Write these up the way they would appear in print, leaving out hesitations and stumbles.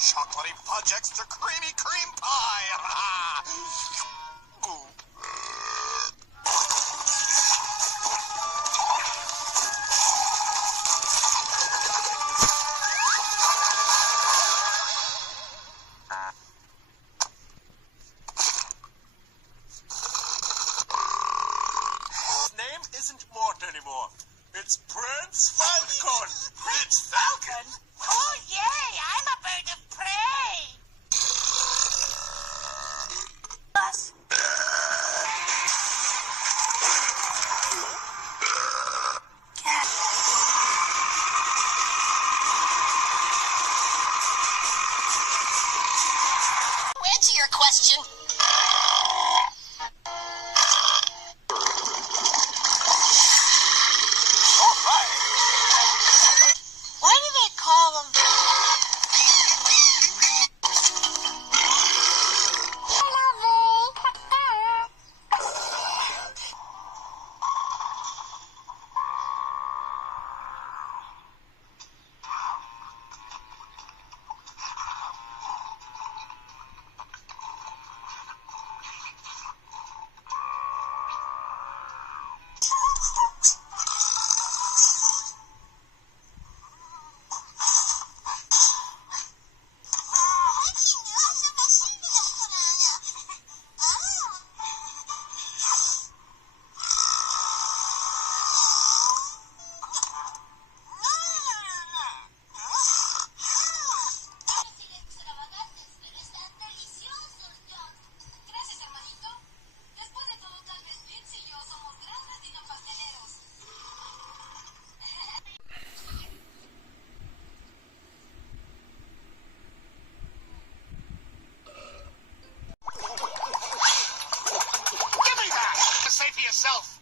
Chocolatey fudge extra creamy cream pie. Ooh. His name isn't Mort anymore. It's Prince Falcon. Prince Falcon? Oh, yay! I'm a bird of prey! Bus. Cat. To answer your question... Why do they call them... Say for yourself.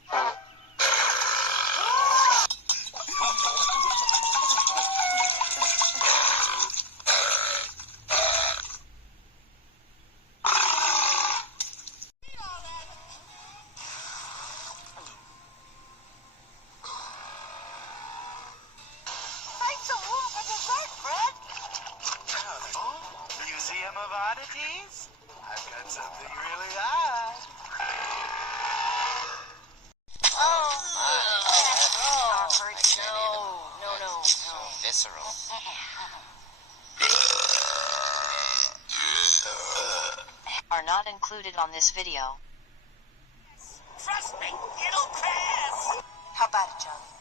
Find some room for dessert, Fred. Museum of Oddities? I've got something really odd. No. Visceral. Are not included on this video. Trust me, it'll pass. How about it, John?